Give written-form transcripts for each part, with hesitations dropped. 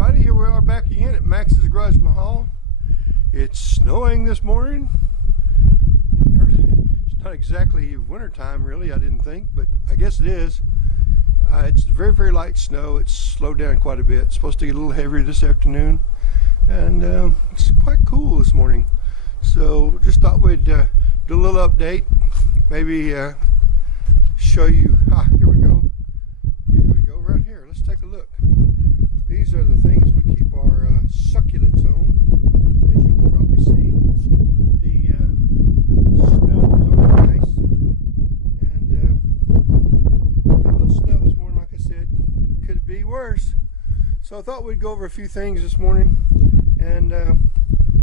everybody, here we are back again at MaxsGarajMahal. It's snowing this morning. It's not exactly winter time really, I didn't think, but I guess it is. It's very, very light snow. It's slowed down quite a bit. It's supposed to get a little heavier this afternoon, and it's quite cool this morning. So just thought we'd do a little update, maybe show you. Here we go. Here we go right here. Let's take a look. These are the things we keep our succulents on. As you can probably see, the snow is on the ice, and a little snow this morning. Like I said, could be worse. So I thought we'd go over a few things this morning, and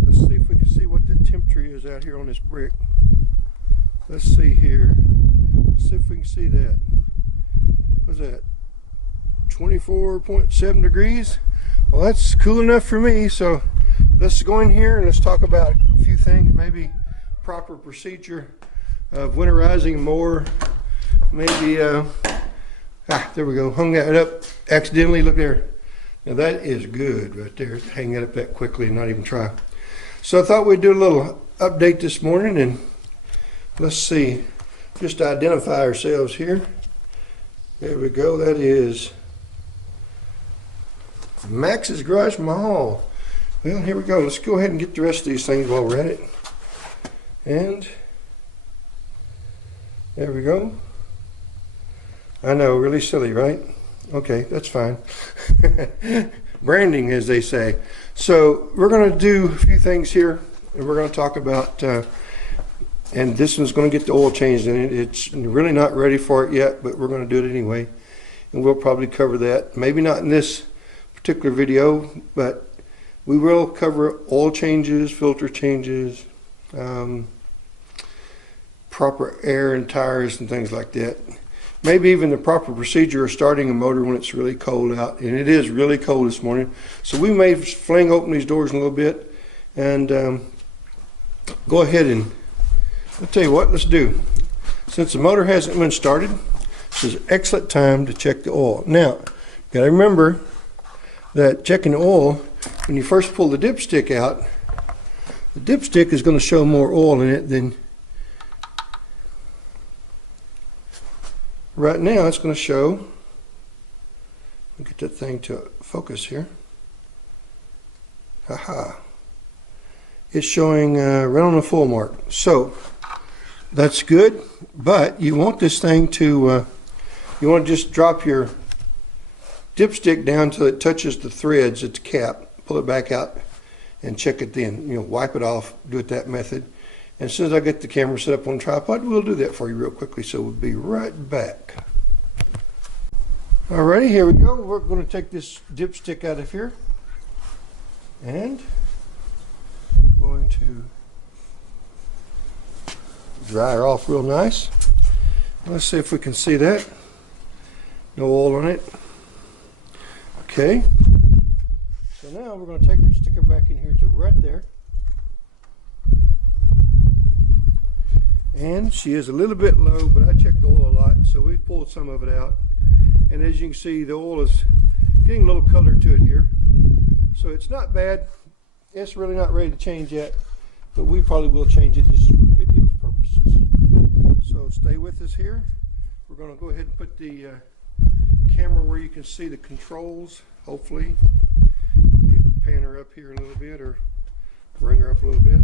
let's see if we can see what the temperature is out here on this brick. Let's see here. Let's see if we can see that. What's that? 24.7 degrees. Well, that's cool enough for me. So let's go in here and let's talk about a few things. Maybe proper procedure of winterizing a mower. Maybe there we go. Hung that up accidentally. Look there. Now that is good right there. Hang that up that quickly and not even try. So I thought we'd do a little update this morning, and let's see, just to identify ourselves here. There we go. That is MaxsGarajMahal. Well, here we go. Let's go ahead and get the rest of these things while we're at it. And there we go. I know, really silly, right? Okay, that's fine. Branding, as they say. So we're going to do a few things here, and we're going to talk about and this one's going to get the oil changed in it. It's really not ready for it yet, but we're going to do it anyway, and we'll probably cover that. Maybe not in this particular video, but we will cover oil changes, filter changes, proper air and tires and things like that. Maybe even the proper procedure of starting a motor when it's really cold out, and it is really cold this morning. So we may fling open these doors a little bit and go ahead and I'll tell you what, let's do. Since the motor hasn't been started, this is an excellent time to check the oil. Now, you gotta remember that checking the oil, when you first pull the dipstick out, the dipstick is going to show more oil in it than right now. It's going to show, I'll get that thing to focus here. Haha. It's showing right on the full mark. So that's good, but you want this thing to, you want to just drop your dipstick down until it touches the threads at the cap, pull it back out and check it then. You know, wipe it off, do it that method. And as soon as I get the camera set up on tripod, we'll do that for you real quickly. So we'll be right back. Alrighty, here we go. We're going to take this dipstick out of here and going to dry her off real nice. Let's see if we can see that. No oil on it. Okay. So now we're going to take her, stick her back in here to right there. And she is a little bit low, but I check the oil a lot, so we've pulled some of it out. And as you can see, the oil is getting a little color to it here. So it's not bad. It's really not ready to change yet, but we probably will change it just for the video's purposes. So stay with us here. We're going to go ahead and put the camera where you can see the controls, hopefully. Let me pan her up here a little bit, or bring her up a little bit.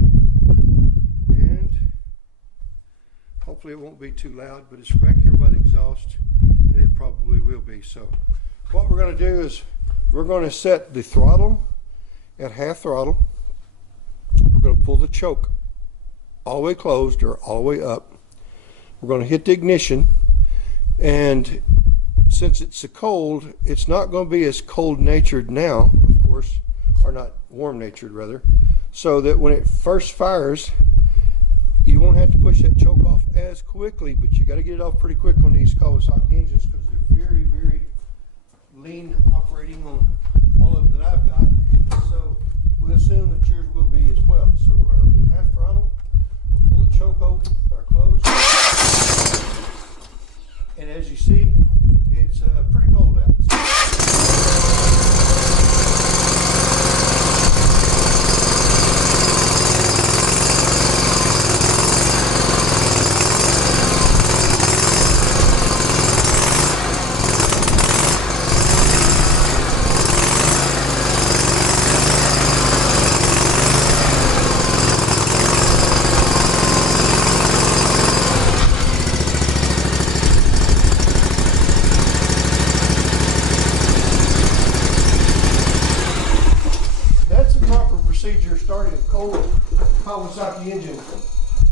And hopefully it won't be too loud, but it's back here by the exhaust, and it probably will be. So what we're going to do is we're going to set the throttle at half throttle. We're going to pull the choke all the way closed or all the way up. We're going to hit the ignition, and since it's so cold, it's not going to be as cold natured now, of course, or not warm natured rather, so that when it first fires, you won't have to push that choke off as quickly, but you got to get it off pretty quick on these Kawasaki engines because they're very, very lean operating on all of them that I've got. So we assume that yours will be as well. So we're going to do half throttle. We'll pull the choke open or closed. And as you see, it's pretty cold out. Kawasaki engine.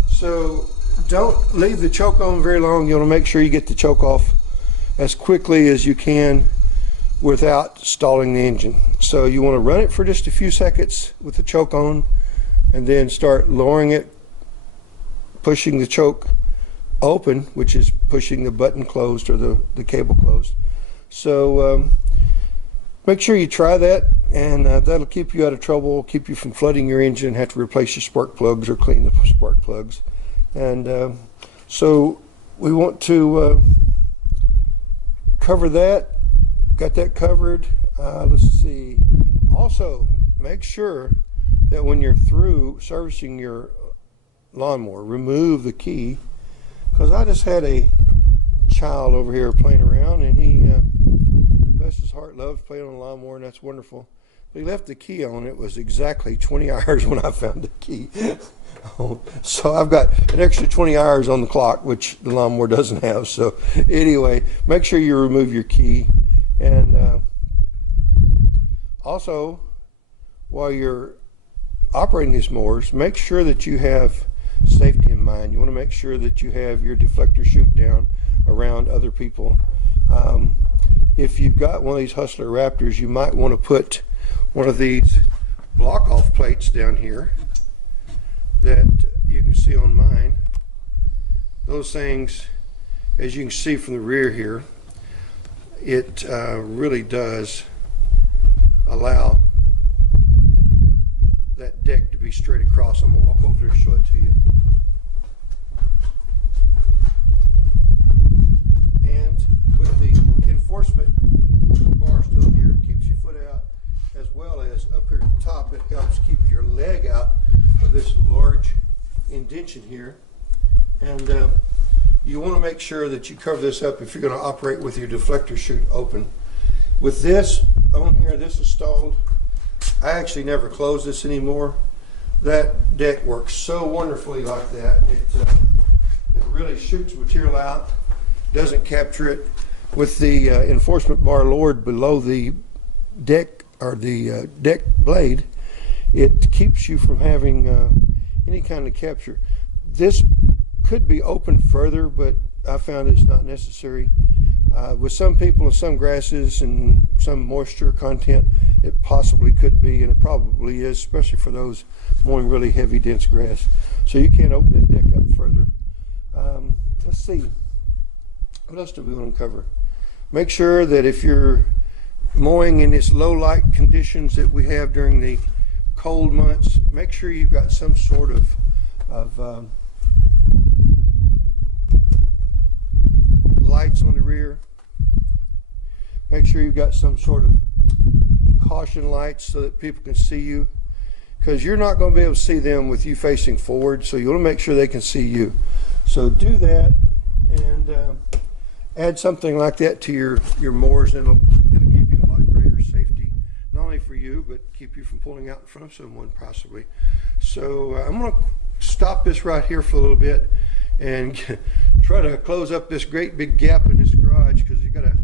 So don't leave the choke on very long. You want to make sure you get the choke off as quickly as you can without stalling the engine. So you want to run it for just a few seconds with the choke on, and then start lowering it, pushing the choke open, which is pushing the button closed or the cable closed. So make sure you try that, and that'll keep you out of trouble, keep you from flooding your engine, have to replace your spark plugs or clean the spark plugs. And so we want to cover that. Got that covered. Let's see. Also, make sure that when you're through servicing your lawnmower, remove the key, because I just had a child over here playing around, and he, bless his heart, loves playing on a lawnmower, and that's wonderful. But he left the key on. It was exactly 20 hours when I found the key. So I've got an extra 20 hours on the clock, which the lawnmower doesn't have. So anyway, make sure you remove your key. And also, while you're operating these mowers, make sure that you have safety in mind. You want to make sure that you have your deflector chute down around other people. If you've got one of these Hustler Raptors, you might want to put one of these block off plates down here that you can see on mine. Those things, as you can see from the rear here, it really does allow that deck to be straight across. I'm going to walk over there and show it to you. And with the enforcement bar still here, it keeps your foot out, as well as up here at the top, it helps keep your leg out of this large indention here. And you want to make sure that you cover this up if you're going to operate with your deflector chute open. With this on here, this installed, I actually never close this anymore. That deck works so wonderfully like that. It really shoots material out, doesn't capture it. With the enforcement bar lowered below the deck or the deck blade, it keeps you from having any kind of capture. This could be open further, but I found it's not necessary. With some people and some grasses and some moisture content, it possibly could be, and it probably is, especially for those mowing really heavy, dense grass. So you can't open that deck up further. Let's see. What else do we want to cover? Make sure that if you're mowing in this low light conditions that we have during the cold months, make sure you've got some sort of lights on the rear. Make sure you've got some sort of caution lights so that people can see you, because you're not going to be able to see them with you facing forward, so you want to make sure they can see you. So do that, and add something like that to your mowers, and it'll give you a lot greater safety, not only for you, but keep you from pulling out in front of someone possibly. So I'm going to stop this right here for a little bit and try to close up this great big gap in this garage, because you got a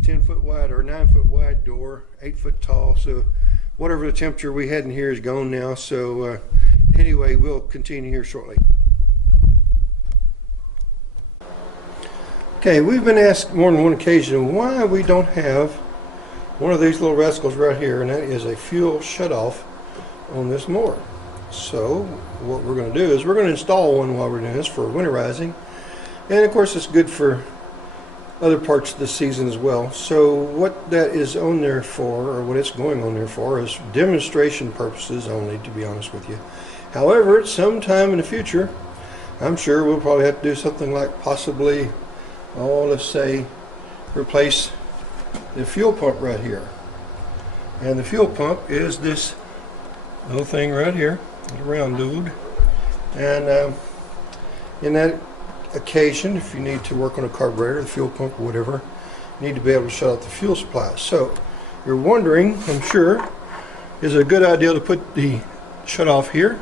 10-foot wide or 9-foot wide door, 8 foot tall. So whatever the temperature we had in here is gone now. So anyway, we'll continue here shortly. Okay, we've been asked more than one occasion why we don't have one of these little rascals right here, and that is a fuel shutoff on this mower. So what we're going to do is we're going to install one while we're doing this for winterizing, and of course it's good for other parts of the season as well. So what that is on there for, or what it's going on there for, is demonstration purposes only, to be honest with you. However, sometime in the future, I'm sure we'll probably have to do something like possibly, let's say, replace the fuel pump right here. And the fuel pump is this little thing right here, the round dude. And in that occasion, if you need to work on a carburetor, the fuel pump or whatever, you need to be able to shut off the fuel supply. So you're wondering, I'm sure, is it a good idea to put the shut off here?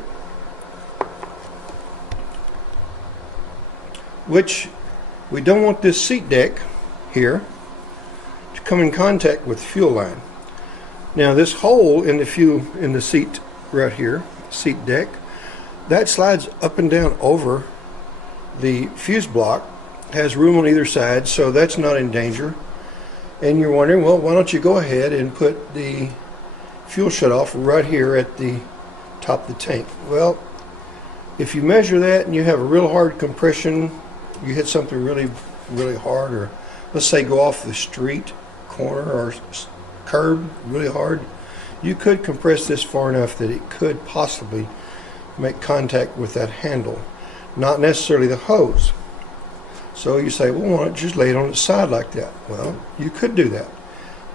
Which we don't want this seat deck here to come in contact with the fuel line. Now this hole in the seat right here, seat deck, that slides up and down over the fuse block, has room on either side, so that's not in danger. And you're wondering, well, why don't you go ahead and put the fuel shutoff right here at the top of the tank? Well, if you measure that and you have a real hard compression, you hit something really, really hard, or let's say go off the street corner or curb really hard, you could compress this far enough that it could possibly make contact with that handle, not necessarily the hose. So you say, well, why don't you just lay it on its side like that? Well, you could do that.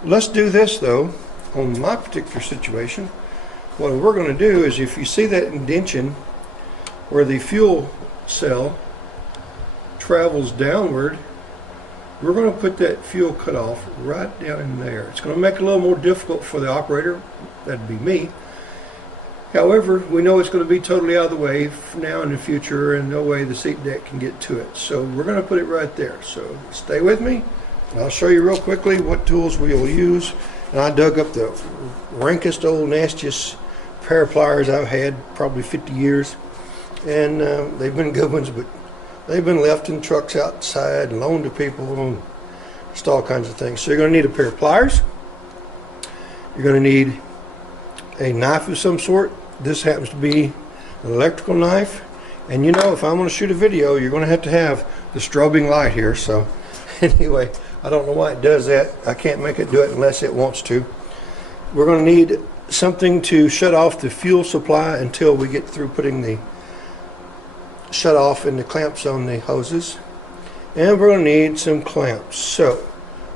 Let's do this though. On my particular situation, what we're going to do is, if you see that indentation where the fuel cell travels downward, we're going to put that fuel cutoff right down in there. It's going to make it a little more difficult for the operator, that'd be me. However, we know it's going to be totally out of the way from now in the future, and no way the seat deck can get to it. So we're going to put it right there. So stay with me, and I'll show you real quickly what tools we will use. And I dug up the rankest, old, nastiest pair of pliers I've had, probably 50 years. And they've been good ones, but they've been left in trucks outside and loaned to people, and just all kinds of things. So you're going to need a pair of pliers. You're going to need a knife of some sort. This happens to be an electrical knife. And you know, if I'm going to shoot a video, you're going to have the strobing light here. So anyway, I don't know why it does that. I can't make it do it unless it wants to. We're going to need something to shut off the fuel supply until we get through putting the shut off and the clamps on the hoses. And we're going to need some clamps. So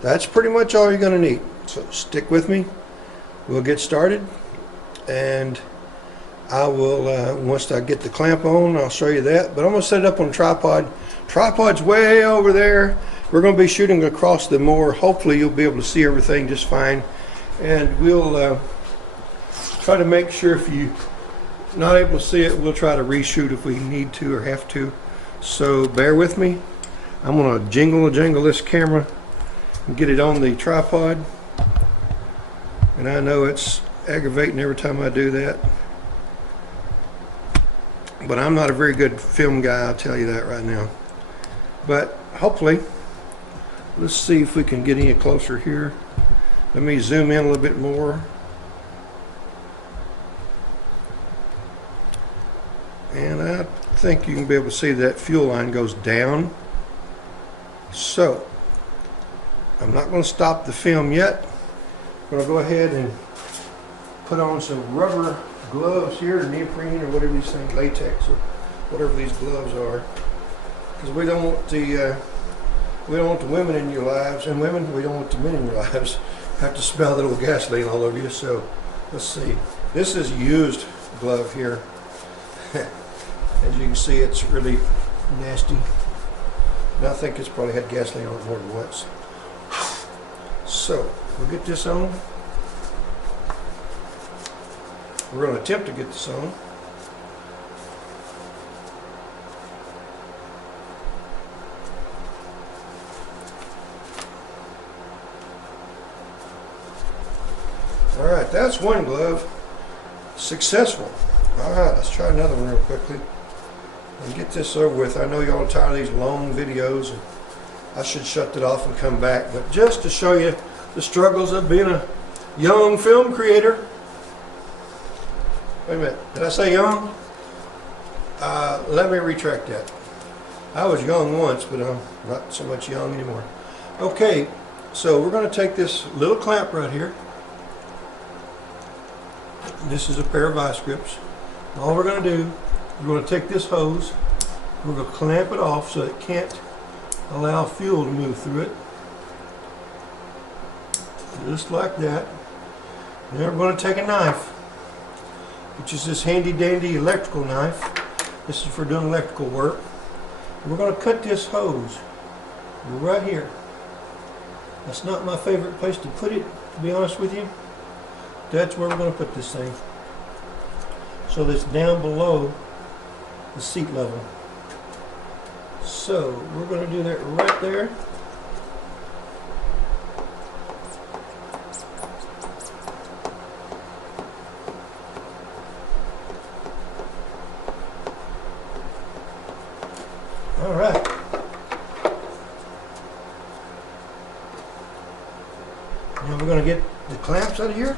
that's pretty much all you're going to need. So stick with me. We'll get started. And I will, once I get the clamp on, I'll show you that. But I'm going to set it up on a tripod. Tripod's way over there. We're going to be shooting across the mower. Hopefully you'll be able to see everything just fine. And we'll try to make sure, if you're not able to see it, we'll try to reshoot if we need to or have to. So bear with me. I'm going to jingle this camera and get it on the tripod. And I know it's aggravating every time I do that, but I'm not a very good film guy, I'll tell you that right now. But hopefully, let's see if we can get any closer here. Let me zoom in a little bit more. And I think you can be able to see that fuel line goes down. So I'm not going to stop the film yet. I'm going to go ahead and put on some rubber gloves here, neoprene or whatever these things, latex or whatever these gloves are, because we don't want the women in your lives, and women, we don't want the men in your lives have to smell that old gasoline all over you. So let's see, this is a used glove here. As you can see, it's really nasty, and I think it's probably had gasoline on it more than once. So we'll get this on. We're going to attempt to get this on. Alright, that's one glove. Successful. Alright, let's try another one real quickly and get this over with. I know y'all are tired of these long videos, and I should shut that off and come back, but just to show you the struggles of being a young film creator. Wait a minute, did I say young? Let me retract that. I was young once, but I'm not so much young anymore. Okay, so we're going to take this little clamp right here. This is a pair of vice grips. All we're going to do, we're going to take this hose, we're going to clamp it off so it can't allow fuel to move through it. Just like that. Then we're going to take a knife, which is this handy dandy electrical knife. This is for doing electrical work. We're going to cut this hose right here. That's not my favorite place to put it, to be honest with you. That's where we're going to put this thing, so that's down below the seat level. So we're going to do that right there. Now we're going to get the clamps out of here.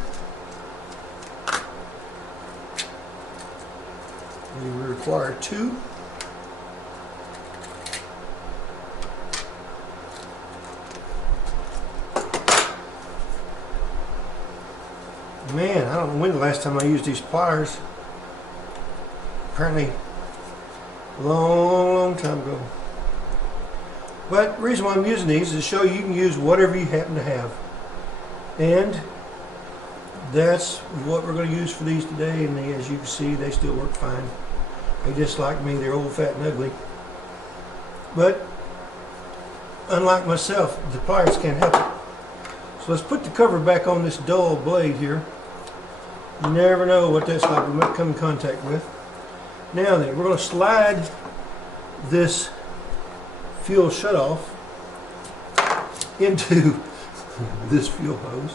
We require 2. Man, I don't know when the last time I used these pliers. Apparently a long time ago. But the reason why I'm using these is to show you can use whatever you happen to have. And that's what we're going to use for these today. And they, as you can see, they still work fine. They just like me, they're old, fat, and ugly. But unlike myself, the pliers can't help it. So let's put the cover back on this dull blade here. You never know what that's like we might come in contact with. Now then, we're going to slide this fuel shutoff into this fuel hose.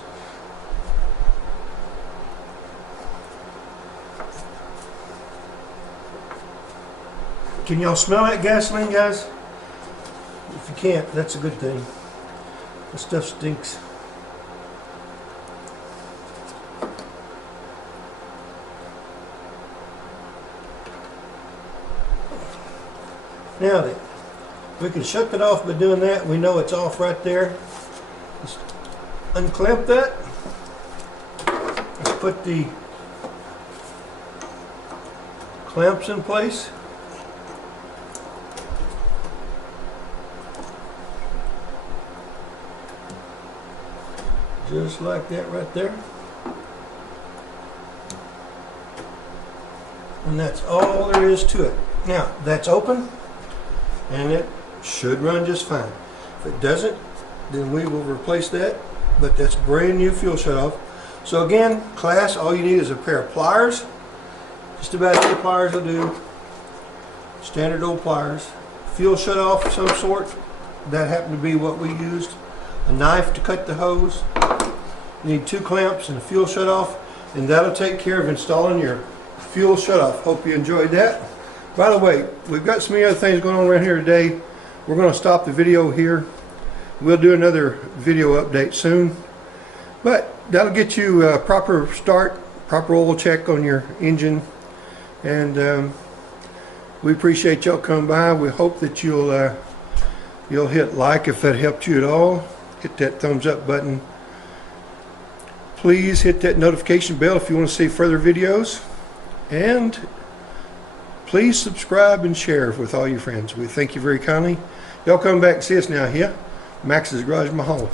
Can y'all smell that gasoline, guys? If you can't, that's a good thing. This stuff stinks. Now then, we can shut that off by doing that. We know it's off right there. Just unclamp that. Let's put the clamps in place. Just like that right there. And that's all there is to it. Now, that's open. And it should run just fine. If it doesn't, then we will replace that. But that's brand new fuel shutoff. So again, class, all you need is a pair of pliers. Just about any pliers will do. Standard old pliers. Fuel shutoff of some sort. That happened to be what we used. A knife to cut the hose. You need 2 clamps and a fuel shutoff. And that'll take care of installing your fuel shutoff. Hope you enjoyed that. By the way, we've got some other things going on around here today. We're going to stop the video here. We'll do another video update soon. But that'll get you a proper start, proper oil check on your engine. And we appreciate y'all coming by. We hope that you'll hit like if that helped you at all. Hit that thumbs up button. Please hit that notification bell if you want to see further videos. And please subscribe and share with all your friends. We thank you very kindly. Y'all come back and see us now here. MaxsGarajMahal.